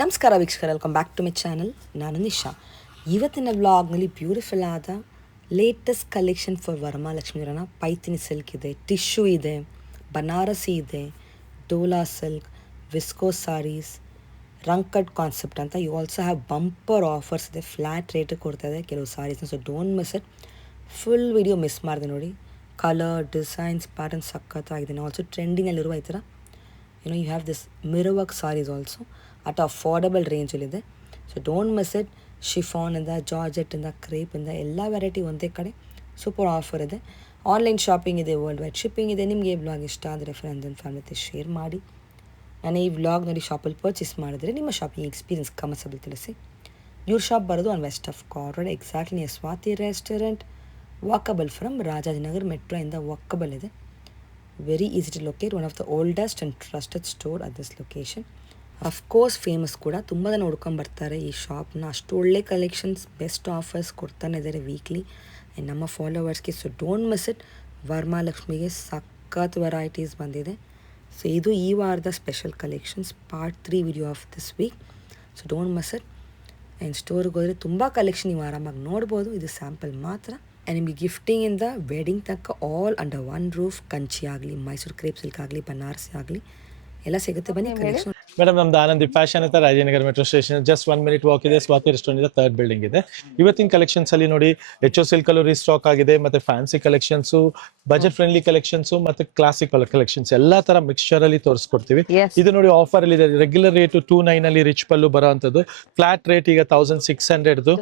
ನಮಸ್ಕಾರ ವೀಕ್ಷಕರು, welcome back to my channel. ನಾನು ನಿಶಾ. ಇವತ್ತಿನ ವ್ಲಾಗ್ನಲ್ಲಿ ಬ್ಯೂಟಿಫುಲ್ ಆದ ಲೇಟೆಸ್ಟ್ ಕಲೆಕ್ಷನ್ ಫಾರ್ ವರಮಹಾಲಕ್ಷ್ಮಿ ಇರೋಣ. ಪೈಥಿನಿ ಸಿಲ್ಕ್ ಇದೆ, ಟಿಶ್ಯೂ ಇದೆ, ಬನಾರಸಿ ಇದೆ, ಡೋಲಾ ಸಿಲ್ಕ್, ವಿಸ್ಕೋ ಸಾರೀಸ್, ರಂಗ್ ಕಟ್ ಕಾನ್ಸೆಪ್ಟ್ ಅಂತ. You also have bumper offers ಇದೆ, ಫ್ಲ್ಯಾಟ್ ರೇಟಿಗೆ ಕೊಡ್ತಾ ಇದೆ ಕೆಲವು ಸಾರೀಸ್ನ. So don't miss it. Full video miss ಮಾಡಿದೆ ನೋಡಿ. ಕಲರ್, ಡಿಸೈನ್ಸ್, ಪ್ಯಾಟರ್ನ್ ಸಖತ್ತಾಗಿದೆ. ಆಲ್ಸೋ ಟ್ರೆಂಡಿಂಗಲ್ಲಿರುವ ಈ ಥರ you have this mirror work sarees also at affordable range ಇದೆ. So don't miss it. Chiffon ಇಂದ, ಜಾರ್ಜೆಟ್ ಇಂದ, ಕ್ರೇಪ್ ಇಂದ ಎಲ್ಲ ವೆರೈಟಿ ಒಂದೇ ಕಡೆ ಸೂಪರ್ ಆಫರ್ ಇದೆ. ಆನ್ಲೈನ್ ಶಾಪಿಂಗ್ ಇದೆ, ವರ್ಲ್ಡ್ ವೈಡ್ ಶಿಪ್ಪಿಂಗ್ ಇದೆ. ನಿಮಗೆ ಈ ವ್ಲಾಗ್ ಇಷ್ಟ ಆದರೆ ಫ್ರೆಂಡ್ಸ್ ಆ್ಯಂಡ್ ಫ್ಯಾಮಿಲಿ ಶೇರ್ ಮಾಡಿ. ನಾನು ಈ ವ್ಲಾಗ್ ನೋಡಿ ಶಾಪಲ್ಲಿ ಪರ್ಚೇಸ್ ಮಾಡಿದ್ರೆ ನಿಮ್ಮ ಶಾಪಿಂಗ್ ಎಕ್ಸ್ಪೀರಿಯನ್ಸ್ ಕಮೆಂಟ್ಸಲ್ಲಿ ತಿಳಿಸಿ. ಇವ್ರ ಶಾಪ್ ಬರೋದು on west of chord, exactly near Swathi restaurant, walkable from Rajajinagar metro ಇಂದ ವಾಕಬಲ್ ಇದೆ. Very easy to locate, one of the oldest and trusted store at this location. Of course famous ಕೂಡ ತುಂಬ ಜನ ಹುಡ್ಕೊಂಡು ಬರ್ತಾರೆ ಈ ಶಾಪ್ನ. ಅಷ್ಟು ಒಳ್ಳೆ ಕಲೆಕ್ಷನ್ಸ್, ಬೆಸ್ಟ್ ಆಫರ್ಸ್ ಕೊಡ್ತಾನೆ ಇದ್ದಾರೆ ವೀಕ್ಲಿ ನಮ್ಮ ಫಾಲೋವರ್ಸ್ಗೆ. So don't miss it. ವರಮಹಾಲಕ್ಷ್ಮಿಗೆ ಸಖತ್ ವೆರೈಟೀಸ್ ಬಂದಿದೆ. ಸೊ ಇದು ಈ ವಾರದ special collections, part 3 video of this week. So don't miss it. And ಸ್ಟೋರ್ಗೆ ಹೋದರೆ ತುಂಬ ಕಲೆಕ್ಷನ್ ನೀವು ಆರಾಮಾಗಿ ನೋಡ್ಬೋದು. ಇದು ಸ್ಯಾಂಪಲ್ ಮಾತ್ರ. ನಿಮಗೆ ಗಿಫ್ಟಿಂಗಿಂದ ವೆಡ್ಡಿಂಗ್ ತನಕ all under one roof. Kanchi ಆಗಲಿ, ಮೈಸೂರು ಕ್ರೇಪ್ ಸಿಲ್ಕ್ ಆಗಲಿ, ಬನಾರಸಿ ಆಗಲಿ ಎಲ್ಲ ಸಿಗುತ್ತೆ. ಬನ್ನಿ ಕಲೆಕ್ಷನ್. ಮೇಡಮ್, ನಮ್ದು ಆನಂದಿ ಫ್ಯಾಷನ್ ಅಂತ Rajanagara metro station just 1 minute walk ಇದೆ. ಸ್ವಾತಿ ರೆಸ್ಟೋರೆಂಟ್ ಇದೆ, 3rd ಬಿಲ್ಡಿಂಗ್ ಇದೆ. ಇವತ್ತಿನ ಕಲೆಕ್ಷನ್ಸ್ ಅಲ್ಲಿ ನೋಡಿ, HO ಸಿಲ್ಕ್ ಅಲ್ಲೂ ರೀಸ್ಟಾಕ್ ಆಗಿದೆ, ಮತ್ತೆ fancy collections, budget friendly collections, ಮತ್ತೆ ಕ್ಲಾಸಿಕ್ ಕಲೆಕ್ಷನ್ಸ್ ಎಲ್ಲಾ ತರ ಮಿಕ್ಸ್ಚರ್ ಅಲ್ಲಿ ತೋರಿಸ್ಕೊಡ್ತೀವಿ. ಇದು ನೋಡಿ ಆಫರ್ ಅಲ್ಲಿ ಇದೆ. ರೆಗ್ಯುಲರ್ ರೇಟ್ 2,900 ಅಲ್ಲಿ ರಿಚ್ ಪಲ್ಲು ಬರೋ ಅಂತದ್ದು. ಫ್ಲಾಟ್ ರೇಟ್ ಈಗ 1,600.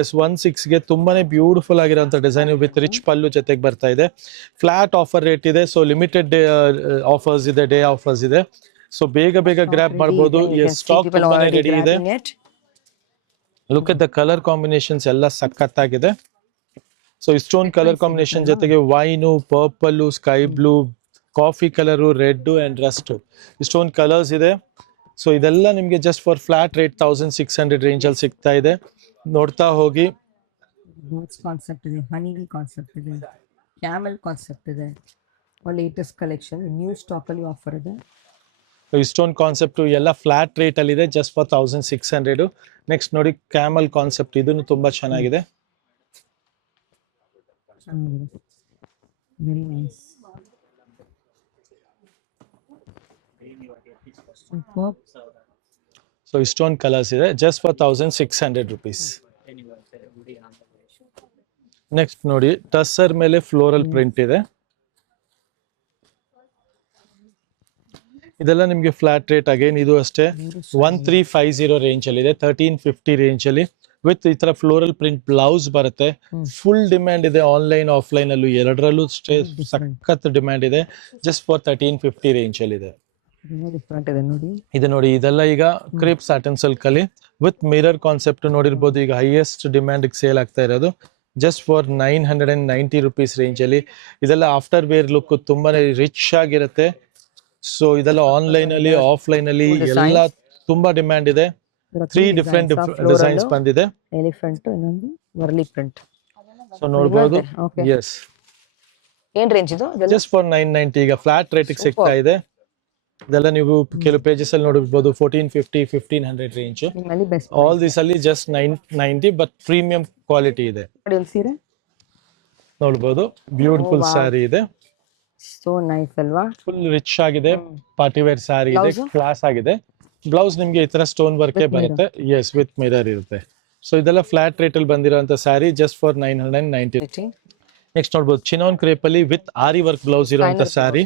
ಎಸ್, 1,600 ಗೆ ತುಂಬಾನೇ ಬ್ಯೂಟಿಫುಲ್ ಆಗಿರೋಂಥ ಡಿಸೈನ್ ವಿತ್ ರಿಚ್ ಪಲ್ಲು ಜೊತೆಗೆ ಬರ್ತಾ ಇದೆ. ಫ್ಲಾಟ್ ಆಫರ್ ರೇಟ್ ಇದೆ. ಸೊ ಲಿಮಿಟೆಡ್ ಆಫರ್ಸ್ ಇದೆ, ಡೇ ಆಫರ್ಸ್ ಇದೆ. ಸೊ ಬೇಗ ಗ್ರಾಬ್ ಮಾಡಬಹುದು. ಸ್ಟಾಕ್ ತುಂಬಾನೇ ರೆಡಿ ಇದೆ. Look at the colour combinations ಎಲ್ಲ ಸಖತ್ತಾಗಿದೆ. ಸೊ ಇಷ್ಟೊಂದು ಕಲರ್ ಕಾಂಬಿನೇಷನ್ ಜೊತೆಗೆ wine, purple, sky blue, coffee colour, red and Rust, ಇಷ್ಟೊಂದು ಕಲರ್ಸ್ ಇದೆ. ಸೊ ಇದೆಲ್ಲ ನಿಮ್ಗೆ just for flat rate 1,600 range ಅಲ್ಲಿ ಸಿಗ್ತಾ ಇದೆ. ನೋಡ್ತಾ ಹೋಗಿ. ಕಾನ್ಸೆಪ್ಟ್ ಇದೆ, ಹನಿ ಕಾನ್ಸೆಪ್ಟ್ ಇದೆ, ಕ್ಯಾಮೆಲ್ ಕಾನ್ಸೆಪ್ಟ್ ಇದೆ. ಲೇಟೆಸ್ಟ್ ಕಲೆಕ್ಷನ್ ನ್ಯೂ ಸ್ಟಾಕ್ ಅಲ್ಲಿ ಆಫರ್ ಇದೆ. ಇಷ್ಟೊಂದು ಕಾನ್ಸೆಪ್ಟ್ ಎಲ್ಲ ಫ್ಲಾಟ್ ರೇಟ್ ಅಲ್ಲಿ ಇದೆ, ಜಸ್ಟ್ ಫಾರ್ 1,600. ನೆಕ್ಸ್ಟ್ ನೋಡಿ ಕ್ಯಾಮಲ್ ಕಾನ್ಸೆಪ್ಟ್, ಇದನ್ನು ತುಂಬಾ ಚೆನ್ನಾಗಿದೆ. ಸೊ ಇಷ್ಟೊಂದು ಕಲರ್ಸ್ ಇದೆ, ಜಸ್ಟ್ ಫಾರ್ 1,600 rupees. ನೆಕ್ಸ್ಟ್ ನೋಡಿ ಟಸ್ಸರ್ ಮೇಲೆ ಫ್ಲೋರಲ್ ಪ್ರಿಂಟ್ ಇದೆ. ಇದೆಲ್ಲ ನಿಮ್ಗೆ ಫ್ಲಾಟ್ ರೇಟ್. ಅಗೇನ್ ಇದು ಅಷ್ಟೇ 1,350 ರೇಂಜ್ ಅಲ್ಲಿ ಇದೆ, 1,350 ರೇಂಜ್ ಅಲ್ಲಿ ವಿತ್ ಈ ತರ ಫ್ಲೋರಲ್ ಪ್ರಿಂಟ್ ಬ್ಲೌಸ್ ಬರುತ್ತೆ. ಫುಲ್ ಡಿಮ್ಯಾಂಡ್ ಇದೆ ಆನ್ಲೈನ್ ಆಫ್ಲೈನ್ ಅಲ್ಲೂ ಎರಡರಲ್ಲೂ ಸಖತ್ ಡಿಮ್ಯಾಂಡ್ ಇದೆ. ಜಸ್ಟ್ ಫಾರ್ 1,350 ರೇಂಜ್ ಅಲ್ಲಿ ಇದೆ. ಇದು ನೋಡಿ, ಇದೆಲ್ಲ ಈಗ ಕ್ರೇಪ್ ಸ್ಯಾಟನ್ ಸಿಲ್ಕ್ ಅಲ್ಲಿ ವಿತ್ ಮಿರರ್ ಕಾನ್ಸೆಪ್ಟ್ ನೋಡಿರ್ಬೋದು. ಈಗ ಹೈಯೆಸ್ಟ್ ಡಿಮ್ಯಾಂಡ್ ಸೇಲ್ ಆಗ್ತಾ ಇರೋದು ಜಸ್ಟ್ ಫಾರ್ 990 rupees ರೇಂಜ್ ಅಲ್ಲಿ. ಇದೆಲ್ಲ ಆಫ್ಟರ್ ವೇರ್ ಲುಕ್ ತುಂಬಾನೇ ರಿಚ್ ಆಗಿರುತ್ತೆ. ಸೊ ಇದೆಲ್ಲ ಆನ್ಲೈನ್ ಅಲ್ಲಿ, ಆಫ್ಲೈನ್ ಅಲ್ಲಿ ಎಲ್ಲ ತುಂಬಾ ಡಿಮ್ಯಾಂಡ್ ಇದೆ. 3 ಡಿಫ್ರೆಂಟ್ ಡಿಸೈನ್ಸ್ ಬಂದಿದೆ. ಎಲಿಫೆಂಟ್, ಇನ್ನೊಂದು ವರ್ಲಿ ಪ್ರಿಂಟ್. ಸೊ ನೋಡಬಹುದು. ಎಸ್, ಏನ್ ರೇಂಜ್ ಇದು? ಜಸ್ಟ್ ಫಾರ್ 990 ಈಗ ಫ್ಲಾಟ್ ರೇಟ್ ಸಿಗ್ತಾ ಇದೆ. ಇದೆಲ್ಲ ನೀವು ಕೆಲವು ಪೇಜಸ್ ಅಲ್ಲಿ ನೋಡಿರ್ಬೋದು 1,450, 1,500 ರೇಂಜ್. ಆಲ್ ದಿಸ್ ಅಲ್ಲಿ ಜಸ್ಟ್ 990 ಬಟ್ ಪ್ರೀಮಿಯಂ ಕ್ವಾಲಿಟಿ ಇದೆ. ನೋಡಬಹುದು, ಬ್ಯೂಟಿಫುಲ್ ಸ್ಯಾರಿ ಇದೆ. ಸೋ ನೈಸ್ ಅಲ್ವಾ? ಫುಲ್ ರಿಚ್ ಆಗಿದೆ, ಪಾರ್ಟಿ ವೇರ್ ಸ್ಯಾರಿ ಇದೆ, ಕ್ಲಾಸ್ ಆಗಿದೆ. ಬ್ಲೌಸ್ ನಿಮ್ಗೆ ಈ ತರ ಸ್ಟೋನ್ ವರ್ಕ್ ಬರುತ್ತೆ. ಎಸ್, ವಿತ್ ಮಿರರ್ ಇರುತ್ತೆ. ಸೊ ಇದೆಲ್ಲ ಫ್ಲಾಟ್ ರೇಟ್ ಅಲ್ಲಿ ಬಂದಿರುವಂತ ಸ್ಯಾರಿ ಜಸ್ಟ್ ಫಾರ್ 990. ನೆಕ್ಸ್ಟ್ ನೋಡಬಹುದು ಚಿನಾನ್ ಕ್ರೇಪ್ ಅಲ್ಲಿ ವಿತ್ ಆರಿ ವರ್ಕ್ ಬ್ಲೌಸ್ ಇರುವಂತ ಸ್ಯಾರಿ.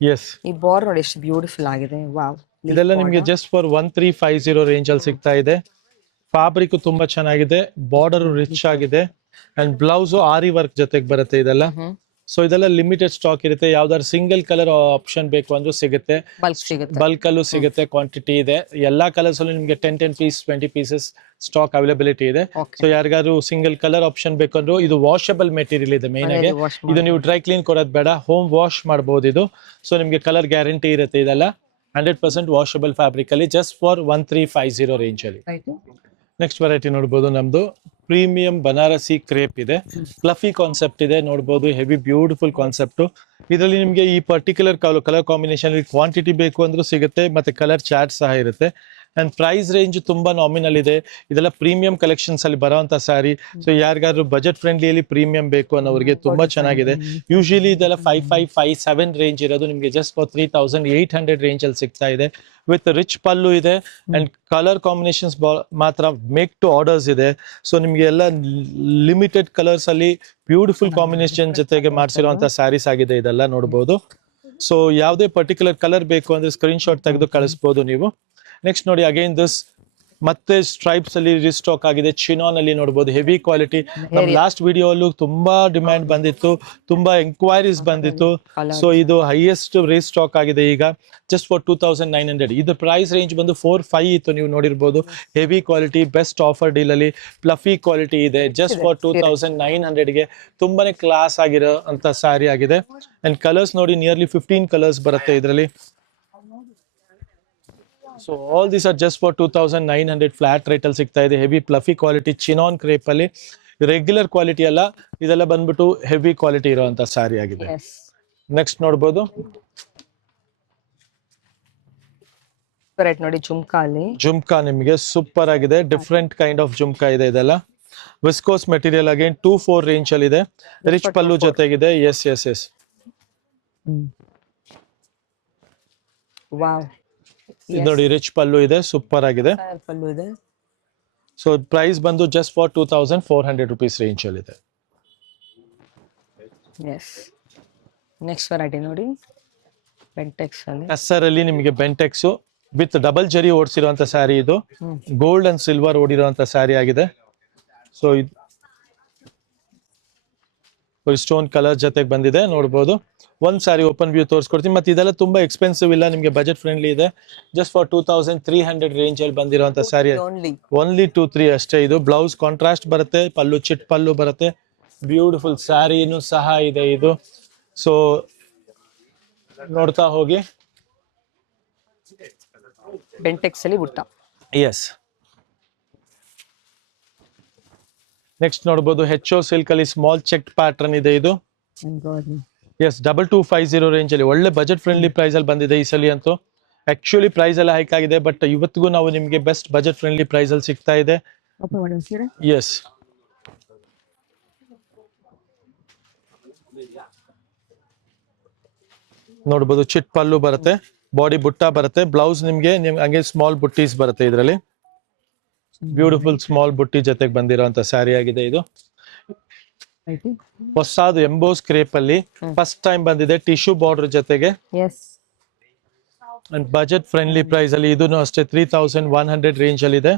ಎಸ್, ಈ ಬಾರ್ಡರ್ ನೋಡಿ ಎಷ್ಟು ಬ್ಯೂಟಿಫುಲ್ ಆಗಿದೆ. ವಾವ್. ಇದೆಲ್ಲ ನಿಮ್ಗೆ ಜಸ್ಟ್ ಫಾರ್ 1,350 ರೇಂಜ್ ಅಲ್ಲಿ ಸಿಗ್ತಾ ಇದೆ. ಫ್ಯಾಬ್ರಿಕ್ ತುಂಬಾ ಚೆನ್ನಾಗಿದೆ, ಬಾರ್ಡರ್ ರಿಚ್ ಆಗಿದೆ ಅಂಡ್ ಬ್ಲೌಸ್ ಆರಿ ವರ್ಕ್ ಜೊತೆಗೆ ಬರುತ್ತೆ ಇದೆಲ್ಲ. ಸೊ ಇದೆಲ್ಲ ಲಿಮಿಟೆಡ್ ಸ್ಟಾಕ್ ಇರುತ್ತೆ. ಯಾವ್ದಾದ್ರು ಸಿಂಗಲ್ ಕಲರ್ ಆಪ್ಷನ್ ಬೇಕು ಅಂದ್ರೂ ಸಿಗುತ್ತೆ, ಬಲ್ಕ್ ಅಲ್ಲೂ ಸಿಗುತ್ತೆ, ಕ್ವಾಂಟಿಟಿ ಇದೆ. ಎಲ್ಲಾ ಕಲರ್ಸ್ ಅಲ್ಲೂ ನಿಮ್ಗೆ 10 ಪೀಸ್ 20 ಪೀಸಸ್ ಸ್ಟಾಕ್ ಅವೈಲಬಿಲಿಟಿ ಇದೆ. ಸೊ ಯಾರಿಗಾದ್ರು ಸಿಂಗಲ್ ಕಲರ್ ಆಪ್ಷನ್ ಬೇಕಂದ್ರೂ ಇದು ವಾಷಬಲ್ ಮೆಟೀರಿಯಲ್ ಇದೆ. ಮೇನ್ ಆಗಿ ಇದು ನೀವು ಡ್ರೈ ಕ್ಲೀನ್ ಕೊಡೋದು ಬೇಡ, ಹೋಮ್ ವಾಶ್ ಮಾಡಬಹುದು ಇದು. ಸೊ ನಿಮ್ಗೆ ಕಲರ್ ಗ್ಯಾರಂಟಿ ಇರುತ್ತೆ. ಇದೆಲ್ಲ 100% ವಾಷಬಲ್ ಫ್ಯಾಬ್ರಿಕ್ ಅಲ್ಲಿ ಜಸ್ಟ್ ಫಾರ್ 1,350 ರೇಂಜ್ ಅಲ್ಲಿ. ನೆಕ್ಸ್ಟ್ ವೆರೈಟಿ ನೋಡಬಹುದು, ನಮ್ದು ಪ್ರೀಮಿಯಂ ಬನಾರಸಿ ಕ್ರೇಪ್ ಇದೆ. ಫ್ಲಫಿ ಕಾನ್ಸೆಪ್ಟ್ ಇದೆ, ನೋಡಬಹುದು ಹೆವಿ ಬ್ಯೂಟಿಫುಲ್ ಕಾನ್ಸೆಪ್ಟ್. ಇದರಲ್ಲಿ ನಿಮಗೆ ಈ ಪರ್ಟಿಕ್ಯುಲರ್ ಕಲರ್ ಕಾಂಬಿನೇಷನ್ ಕ್ವಾಂಟಿಟಿ ಬೇಕು ಅಂದ್ರೂ ಸಿಗುತ್ತೆ, ಮತ್ತೆ ಕಲರ್ ಚಾರ್ಟ್ ಸಹ ಇರುತ್ತೆ. ಅಂಡ್ ಪ್ರೈಸ್ ರೇಂಜ್ ತುಂಬಾ ನಾಮಿನಲ್ ಇದೆ. ಇದೆಲ್ಲ ಪ್ರೀಮಿಯಂ ಕಲೆಕ್ಷನ್ಸ್ ಅಲ್ಲಿ ಬರೋಂತ ಸ್ಯಾರಿ. ಸೊ ಯಾರಿಗಾದ್ರೂ ಬಜೆಟ್ ಫ್ರೆಂಡ್ಲಿಯಲ್ಲಿ ಪ್ರೀಮಿಯಂ ಬೇಕು ಅನ್ನೋರಿಗೆ ತುಂಬಾ ಚೆನ್ನಾಗಿದೆ. ಯೂಶಲಿ ಇದೆಲ್ಲ 5557 ರೇಂಜ್ ಇರೋದು ನಿಮಗೆ ಜಸ್ಟ್ ಫಾರ್ 3800 ರೇಂಜ್ ಅಲ್ಲಿ ಸಿಗ್ತಾ ಇದೆ. ವಿತ್ ರಿಚ್ ಪಲ್ಲು ಇದೆ ಅಂಡ್ ಕಲರ್ ಕಾಂಬಿನೇಷನ್ಸ್ ಮಾತ್ರ ಮೇಕ್ ಟು ಆರ್ಡರ್ಸ್ ಇದೆ. ಸೊ ನಿಮ್ಗೆ ಎಲ್ಲ ಲಿಮಿಟೆಡ್ ಕಲರ್ಸ್ ಅಲ್ಲಿ ಬ್ಯೂಟಿಫುಲ್ ಕಾಂಬಿನೇಷನ್ ಜೊತೆಗೆ ಮಾಡಿಸಿರುವಂತ ಸ್ಯಾರೀಸ್ ಆಗಿದೆ ಇದೆಲ್ಲ ನೋಡಬಹುದು. ಸೊ ಯಾವುದೇ ಪರ್ಟಿಕ್ಯುಲರ್ ಕಲರ್ ಬೇಕು ಅಂದ್ರೆ ಸ್ಕ್ರೀನ್ ಶಾಟ್ ತೆಗೆದು ಕಳಿಸಬಹುದು ನೀವು. ನೆಕ್ಸ್ಟ್ ನೋಡಿ ಅಗೈನ್ ದಿಸ್ ಮತ್ತೆ ಸ್ಟ್ರೈಪ್ಸ್ ಅಲ್ಲಿ ರಿಸ್ಟಾಕ್ ಆಗಿದೆ. ಚಿನಾನ್ ಅಲ್ಲಿ ನೋಡಬಹುದು ಹೆವಿ ಕ್ವಾಲಿಟಿ. ನಮ್ ಲಾಸ್ಟ್ ವಿಡಿಯೋ ಅಲ್ಲೂ ತುಂಬಾ ಡಿಮ್ಯಾಂಡ್ ಬಂದಿತ್ತು, ತುಂಬಾ ಎಂಕ್ವೈರೀಸ್ ಬಂದಿತ್ತು. ಸೊ ಇದು ಹೈಯೆಸ್ಟ್ ರೀಸ್ಟಾಕ್ ಆಗಿದೆ ಈಗ ಜಸ್ಟ್ ಫಾರ್ 2900. ಇದು ಪ್ರೈಸ್ ರೇಂಜ್ ಬಂದು 45 ಇತ್ತು, ನೀವು ನೋಡಿರ್ಬೋದು. Heavy quality best offer deal ಅಲ್ಲಿ ಫ್ಲಫಿ ಕ್ವಾಲಿಟಿ ಇದೆ ಜಸ್ಟ್ ಫಾರ್ 2900ಗೆ. ತುಂಬಾನೇ ಕ್ಲಾಸ್ ಆಗಿರೋ ಅಂತ ಸ್ಯಾರಿ ಆಗಿದೆ. ಅಂಡ್ ಕಲರ್ಸ್ ನೋಡಿ ನಿಯರ್ಲಿ 15 ಕಲರ್ಸ್ ಬರುತ್ತೆ ಇದರಲ್ಲಿ. So all these are just for 2900 flat rate ಅಲ್ಲಿ ಸಿಗ್ತಾ ಇದೆ. Heavy fluffy quality chinon crepe ಅಲ್ಲಿ, ರೆಗ್ಯುಲರ್ ಕ್ವಾಲಿಟಿ ಅಲ್ಲ, ಇದೆಲ್ಲ ಬಂದ್ಬಿಟ್ಟು ಹೆವಿ ಕ್ವಾಲಿಟಿ ಇರುವಂತ ಸ್ಯಾರಿ ಆಗಿದೆ. ನೆಕ್ಸ್ಟ್ ನೋಡಬಹುದು ನೋಡಿ ಜುಮ್ಕಾ ಅಲ್ಲಿ. ಜುಮ್ಕಾ ನಿಮಗೆ ಸೂಪರ್ ಆಗಿದೆ. ಡಿಫ್ರೆಂಟ್ ಕೈಂಡ್ ಆಫ್ ಜುಮ್ಕಾ ಇದೆ ಇದೆಲ್ಲ. ವಿಸ್ಕೋಸ್ ಮೆಟೀರಿಯಲ್ ಅಗೇನ್ 2-4 ರೇಂಜ್ ಅಲ್ಲಿ ಇದೆ. ರಿಚ್ ಪಲ್ಲು ಜೊತೆಗಿದೆ. ಎಸ್ ಎಸ್ ಎಸ್ ವಾವ್, ನೋಡಿ ರಿಚ್ ಪಲ್ಲು ಇದೆ, ಸೂಪರ್ ಆಗಿದೆ. ಪಲ್ಲು ಇದೆ. ಸೊ ಪ್ರೈಸ್ ಬಂದು ಜಸ್ಟ್ ಫಾರ್ 2400 ರುಪೀಸ್ ರೇಂಜ್ ಅಲ್ಲಿ ಇದೆ. ಎಸ್ ನೆಕ್ಸ್ಟ್ ವೆರೈಟಿ ನೋಡಿ ಬೆಂಟೆಕ್ಸ್ ಅಲ್ಲಿ. ಟಸ್ಸರ್ ಅಲ್ಲಿ ನಿಮಗೆ ಬೆಂಟೆಕ್ಸ್ ವಿತ್ ಡಬಲ್ ಜರಿ ಓಡಿಸಿರುವಂತ ಸ್ಯಾರಿ ಇದು. ಗೋಲ್ಡ್ ಅಂಡ್ ಸಿಲ್ವರ್ ಓಡಿರುವಂತ ಸ್ಯಾರಿ ಆಗಿದೆ. ಸೊ ಸ್ಟೋನ್ ಕಲರ್ ಜೊತೆಗೆ ಬಂದಿದೆ ನೋಡಬಹುದು. ಒಂದ್ ಸಾರಿ ಓಪನ್ ವ್ಯೂ ತೋರಿಸ್ಕೊಡ್ತೀನಿ. ಮತ್ತೆ ಇದೆಲ್ಲ ತುಂಬಾ ಎಕ್ಸ್ಪೆನ್ಸಿವ್ ಇಲ್ಲ, ನಿಮಗೆ ಬಜೆಟ್ ಫ್ರೆಂಡ್ಲಿ ಇದೆ. ಜಸ್ಟ್ ಫಾರ್ 2300 ರೇಂಜ್ ಅಲ್ಲಿ ಬಂದಿರುವಂತ ಸ್ಯಾರಿ. ಓನ್ಲಿ 2-3 ಅಷ್ಟೇ. ಇದು ಬ್ಲೌಸ್ ಕಾಂಟ್ರಾಸ್ಟ್ ಬರುತ್ತೆ, ಪಲ್ಲು ಚಿಟ್ ಪಲ್ಲು ಬರುತ್ತೆ. ಬ್ಯೂಟಿಫುಲ್ ಸ್ಯಾರಿನೂ ಸಹ ಇದೆ ಇದು. ಸೊ ನೋಡ್ತಾ ಹೋಗಿ. ಬೆಂಟೆಕ್ಸ್ ಅಲ್ಲಿ ಬುಟ್ಟ. ಎಸ್ ನೆಕ್ಸ್ಟ್ ನೋಡಬಹುದು ಹೆಚ್ಚೋ ಸಿಲ್ಕ್ ಅಲ್ಲಿ ಸ್ಮಾಲ್ ಚೆಕ್ ಪ್ಯಾಟರ್ನ್ ಇದೆ ಇದು. ಎಸ್ 2250 ರೇಂಜ್ ಅಲ್ಲಿ ಒಳ್ಳೆ ಬಜೆಟ್ ಫ್ರೆಂಡ್ಲಿ ಪ್ರೈಸ್ ಅಲ್ಲಿ ಬಂದಿದೆ ಈ ಸಲ ಅಂತೂ. ಆಕ್ಚುಲಿ ಪ್ರೈಸ್ ಎಲ್ಲ ಹೈಕ್ ಆಗಿದೆ, ಬಟ್ ಇವತ್ತಿಗೂ ನಾವು ನಿಮಗೆ ಬೆಸ್ಟ್ ಬಜೆಟ್ ಫ್ರೆಂಡ್ಲಿ ಪ್ರೈಸ್ ಅಲ್ಲಿ ಸಿಗ್ತಾ ಇದೆ. ಎಸ್ ನೋಡಬಹುದು ಚಿಟ್ ಪಲ್ಲು ಬರುತ್ತೆ, ಬಾಡಿ ಬುಟ್ಟ ಬರುತ್ತೆ, ಬ್ಲೌಸ್ ನಿಮ್ಗೆ ಹಂಗೆ ಸ್ಮಾಲ್ ಬುಟ್ಟೀಸ್ ಬರುತ್ತೆ ಇದರಲ್ಲಿ. ಬ್ಯೂಟಿಫುಲ್ ಸ್ಮಾಲ್ ಬುಟ್ಟಿ ಜೊತೆಗೆ ಬಂದಿರುವಂತ ಸ್ಯಾರಿ ಆಗಿದೆ ಇದು. ಹೊಸದು ಎಂಬೋಸ್ ಕ್ರೇಪ್ ಅಲ್ಲಿ ಫಸ್ಟ್ ಟೈಮ್ ಬಂದಿದೆ ಟಿಶ್ಯೂ ಬಾರ್ಡರ್ ಜೊತೆಗೆ. ಅಂಡ್ ಬಜೆಟ್ ಫ್ರೆಂಡ್ಲಿ ಪ್ರೈಸ್ ಅಲ್ಲಿ ಇದನ್ನು ಅಷ್ಟೇ 3100 ರೇಂಜ್ ಅಲ್ಲಿ ಇದೆ.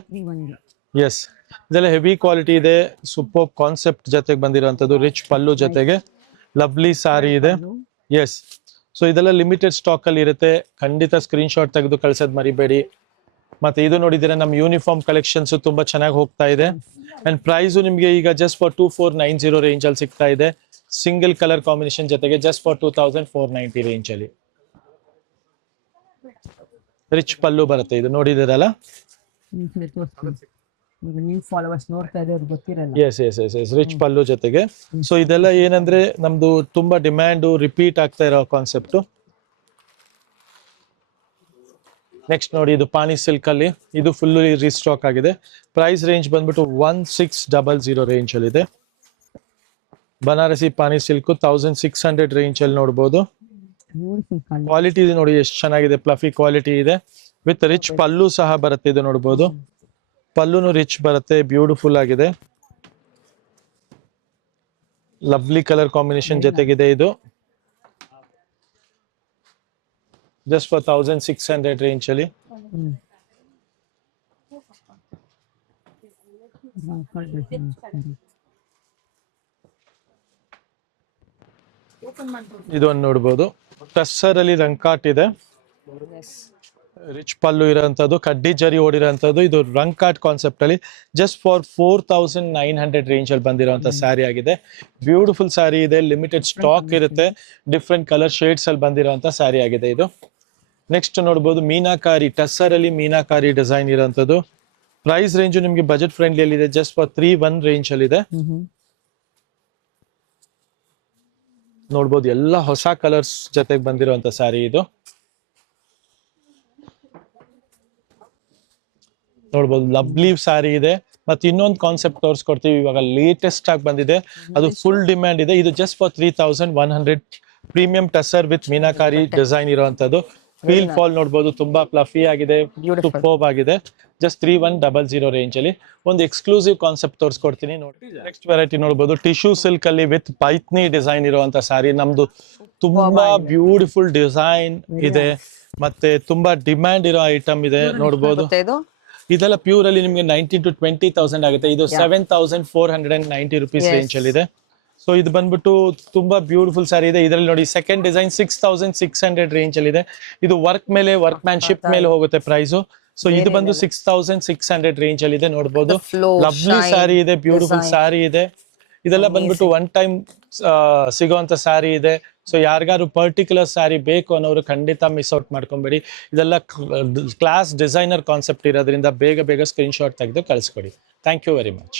ಎಸ್ ಇದೆಲ್ಲ ಹೆವಿ ಕ್ವಾಲಿಟಿ ಇದೆ. ಸೂಪರ್ ಕಾನ್ಸೆಪ್ಟ್ ಜೊತೆಗೆ ಬಂದಿರುವಂತದ್ದು. ರಿಚ್ ಪಲ್ಲು ಜೊತೆಗೆ ಲವ್ಲಿ ಸಾರಿ ಇದೆ. ಎಸ್ ಸೊ ಇದೆಲ್ಲ ಲಿಮಿಟೆಡ್ ಸ್ಟಾಕ್ ಅಲ್ಲಿ ಇರುತ್ತೆ, ಖಂಡಿತ ಸ್ಕ್ರೀನ್ ಶಾಟ್ ತೆಗೆದು ಕಳ್ಸೋದ್ ಮರಿಬೇಡಿ. ಮತ್ತೆ ಇದು ನೋಡಿದ್ರೆ ನಮ್ಮ ಯೂನಿಫಾರ್ಮ್ ಕಲೆಕ್ಷನ್ಸ್ ತುಂಬಾ ಚೆನ್ನಾಗಿ ಹೋಗ್ತಾ ಇದೆ. ಅಂಡ್ ಪ್ರೈಸ್ ನಿಮ್ಗೆ ಈಗ ಜಸ್ಟ್ ಫಾರ್ 2490 ರೇಂಜ್ ಅಲ್ಲಿ ಸಿಗ್ತಾ ಇದೆ. ಸಿಂಗಲ್ ಕಲರ್ ಕಾಂಬಿನೇಷನ್ ಜೊತೆಗೆ ಜಸ್ಟ್ ಫಾರ್ 2490 ರೇಂಜ್ ಅಲ್ಲಿ. ರಿಚ್ ಪಲ್ಲು ಬರುತ್ತೆ ಇದು ನೋಡಿದಿರಲ್ಲ. Yes yes yes yes rich pallu ಜೊತೆಗೆ. ಸೊ ಇದೆಲ್ಲ ಏನಂದ್ರೆ ನಮ್ದು ತುಂಬಾ ಡಿಮ್ಯಾಂಡ್ ರಿಪೀಟ್ ಆಗ್ತಾ ಇರೋ ಕಾನ್ಸೆಪ್ಟ್. ನೆಕ್ಸ್ಟ್ ನೋಡಿ ಇದು ಪಾನಿ ಸಿಲ್ಕ್ ಅಲ್ಲಿ, ಇದು ಫುಲ್ ರೀಸ್ಟಾಕ್ ಆಗಿದೆ. ಪ್ರೈಸ್ ರೇಂಜ್ ಬಂದ್ಬಿಟ್ಟು 1600 ರೇಂಜ್ ಅಲ್ಲಿ ಇದೆ. ಬನಾರಸಿ ಪಾನಿ ಸಿಲ್ಕ್ 1600 ರೇಂಜ್ ಅಲ್ಲಿ ನೋಡಬಹುದು. ಕ್ವಾಲಿಟಿ ನೋಡಿ ಎಷ್ಟು ಚೆನ್ನಾಗಿದೆ, ಫ್ಲಫಿ ಕ್ವಾಲಿಟಿ ಇದೆ. ವಿತ್ ರಿಚ್ ಪಲ್ಲು ಸಹ ಬರುತ್ತೆ ಇದು ನೋಡಬಹುದು. ಪಲ್ಲುನು ರಿಚ್ ಬರುತ್ತೆ, ಬ್ಯೂಟಿಫುಲ್ ಆಗಿದೆ. ಲವ್ಲಿ ಕಲರ್ ಕಾಂಬಿನೇಷನ್ ಜೊತೆಗಿದೆ ಇದು. ಜಸ್ಟ್ ಫಾರ್ 1600 ರೇಂಜ್ ಅಲ್ಲಿ. ಇದೊಂದು ನೋಡಬಹುದು. ಟಸ್ಸರ್ ಅಲ್ಲಿ ರಂಕಾಟ್ ಇದೆ, ರಿಚ್ ಪಲ್ಲು ಇರೋಂಥದ್ದು, ಕಡ್ಡಿ ಜರಿ ಓಡಿರೋಂಥದ್ದು. ಇದು ರಂಕಾಟ್ ಕಾನ್ಸೆಪ್ಟ್ ಅಲ್ಲಿ ಜಸ್ಟ್ ಫಾರ್ 4900 ರೇಂಜ್ ಅಲ್ಲಿ ಬಂದಿರುವಂತ ಸ್ಯಾರಿ ಆಗಿದೆ. ಬ್ಯೂಟಿಫುಲ್ ಸ್ಯಾರಿ ಇದೆ, ಲಿಮಿಟೆಡ್ ಸ್ಟಾಕ್ ಇರುತ್ತೆ, ಡಿಫ್ರೆಂಟ್ ಕಲರ್ ಶೇಡ್ಸ್ ಅಲ್ಲಿ ಬಂದಿರುವಂತ ಸ್ಯಾರಿ ಆಗಿದೆ ಇದು. ನೆಕ್ಸ್ಟ್ ನೋಡಬಹುದು ಮೀನಾಕಾರಿ, ಟಸ್ಸರ್ ಅಲ್ಲಿ ಮೀನಾಕಾರಿ ಡಿಸೈನ್ ಇರೋಂಥದ್ದು. ಪ್ರೈಸ್ ರೇಂಜ್ ನಿಮ್ಗೆ ಬಜೆಟ್ ಫ್ರೆಂಡ್ಲಿ ಅಲ್ಲಿ ಇದೆ, ಜಸ್ಟ್ ಫಾರ್ 31 ರೇಂಜ್ ಅಲ್ಲಿ ಇದೆ. ನೋಡ್ಬೋದು ಎಲ್ಲ ಹೊಸ ಕಲರ್ಸ್ ಜೊತೆಗೆ ಬಂದಿರುವಂತ ಸ್ಯಾರಿ ಇದು. ನೋಡ್ಬೋದು ಲವ್ಲಿ ಸ್ಯಾರಿ ಇದೆ. ಮತ್ತೆ ಇನ್ನೊಂದು ಕಾನ್ಸೆಪ್ಟ್ ತೋರಿಸ್ಕೊಡ್ತೀವಿ ಇವಾಗ ಲೇಟೆಸ್ಟ್ ಆಗಿ ಬಂದಿದೆ, ಅದು ಫುಲ್ ಡಿಮ್ಯಾಂಡ್ ಇದೆ. ಇದು just for 3100 premium tussar with meenakari design ಇರುವಂತದ್ದು. ಫೀಲ್ ಫಾಲ್ ನೋಡ್ಬೋದು, ತುಂಬಾ ಫ್ಲಫಿ ಆಗಿದೆ, ಸೂಪರ್ಬ್ ಆಗಿದೆ. ಜಸ್ಟ್ 3100 ರೇಂಜ್ ಅಲ್ಲಿ ಒಂದು ಎಕ್ಸ್ಕ್ಲೂಸಿವ್ ಕಾನ್ಸೆಪ್ಟ್ ತೋರಿಸ್ಕೊಡ್ತೀನಿ ನೋಡಿ. ನೆಕ್ಸ್ಟ್ ವೆರೈಟಿ ನೋಡ್ಬೋದು, ಟಿಶ್ಯೂ ಸಿಲ್ಕ್ ಅಲ್ಲಿ ವಿತ್ ಪೈತ್ನಿ ಡಿಸೈನ್ ಇರುವಂತ ಸ್ಯಾರಿ. ನಮ್ದು ತುಂಬಾ ಬ್ಯೂಟಿಫುಲ್ ಡಿಸೈನ್ ಇದೆ, ಮತ್ತೆ ತುಂಬಾ ಡಿಮ್ಯಾಂಡ್ ಇರೋ ಐಟಮ್ ಇದೆ ನೋಡ್ಬೋದು. ಮತ್ತೆ ಇದು ಇದೆಲ್ಲ ಪ್ಯೂರ್ ಅಲ್ಲಿ ನಿಮ್ಗೆ 19,000 to 20,000 ಆಗುತ್ತೆ. ಇದು 7,490 ರುಪೀಸ್ ರೇಂಜ್ ಅಲ್ಲಿ ಇದೆ. ಸೊ ಇದು ಬಂದ್ಬಿಟ್ಟು ತುಂಬಾ ಬ್ಯೂಟಿಫುಲ್ ಸ್ಯಾರಿ ಇದೆ. ಇದರಲ್ಲಿ ನೋಡಿ ಸೆಕೆಂಡ್ ಡಿಸೈನ್ 6,600 ರೇಂಜ್ ಅಲ್ಲಿ ಇದೆ. ಇದು ವರ್ಕ್ ಮೇಲೆ, ವರ್ಕ್ ಮ್ಯಾನ್ಶಿಪ್ ಮೇಲೆ ಹೋಗುತ್ತೆ ಪ್ರೈಸು. ಸೊ ಇದು ಬಂದು 6,600 ರೇಂಜ್ ಅಲ್ಲಿ ಇದೆ ನೋಡ್ಬೋದು. ಲವ್ಲಿ ಸ್ಯಾರಿ ಇದೆ, ಬ್ಯೂಟಿಫುಲ್ ಸ್ಯಾರಿ ಇದೆ. ಇದೆಲ್ಲ ಬಂದ್ಬಿಟ್ಟು ಒನ್ ಟೈಮ್ ಸಿಗೋಂತ ಸ್ಯಾರಿ ಇದೆ. ಸೊ ಯಾರಿಗಾರು ಪರ್ಟಿಕ್ಯುಲರ್ ಸ್ಯಾರಿ ಬೇಕು ಅನ್ನೋರು ಖಂಡಿತ ಮಿಸ್ ಔಟ್ ಮಾಡ್ಕೊಂಬೇಡಿ. ಇದೆಲ್ಲ ಕ್ಲಾಸ್ ಡಿಸೈನರ್ ಕಾನ್ಸೆಪ್ಟ್ ಇರೋದ್ರಿಂದ ಬೇಗ ಬೇಗ ಸ್ಕ್ರೀನ್ ಶಾಟ್ ತೆಗೆದು ಕಳಿಸ್ಕೊಡಿ. Thank you very much.